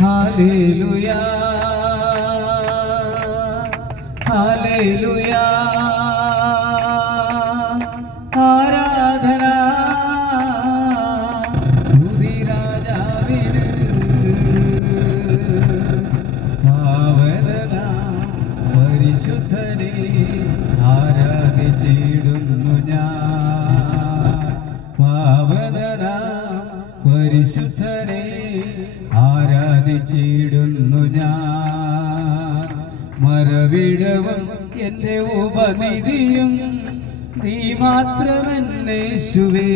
Hallelujah. Hallelujah. ആരാധന. സ്തുതി രാജാവിന് ഭാവനന പരിശുദ്ധനെ ആരാധിച്ചിടുന്നു ഞാൻ. പാവനന പരിശുദ്ധനെ മരവിടവും എന്റെ ഉപനിധിയും നീ മാത്രമെന്നേശുവേ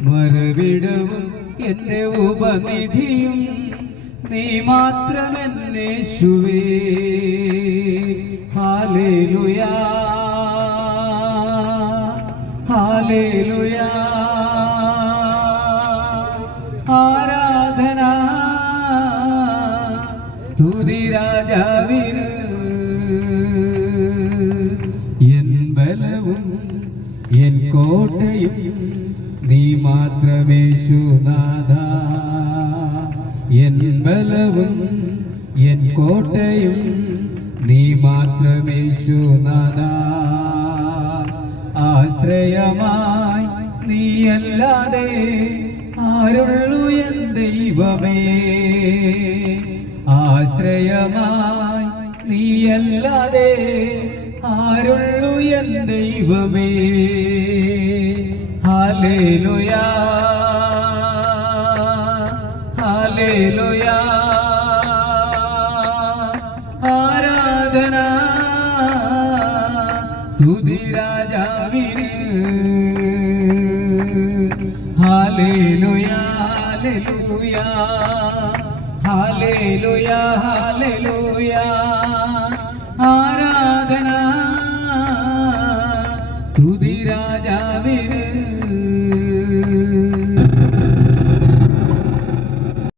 മരവിടവും എന്റെ ഉപനിധിയും നീ മാത്രമെന്നേശുവേ ഹാലേലുയാ. ഹാലേലുയാ. ആരാധന സ്തുതി രാജാവിന് എൻ ബലവും എൻ കോട്ടയും നീ മാത്രമേശുനാഥ എൻ ബലവും എൻ കോട്ടയും നീ മാത്രമേശുനാഥ ആശ്രയമായി നീയല്ലാതെ ആരുള്ളൂ എൻ ദൈവമേ. ആശ്രയമായി നീയല്ലാതെ ആരുള്ളു എൻ ദൈവമേ. ഹാലേലുയാ ഹാലേലുയാ ആരാധന. സ്തുതി രാജാവിന്. Hallelujah hallelujah hallelujah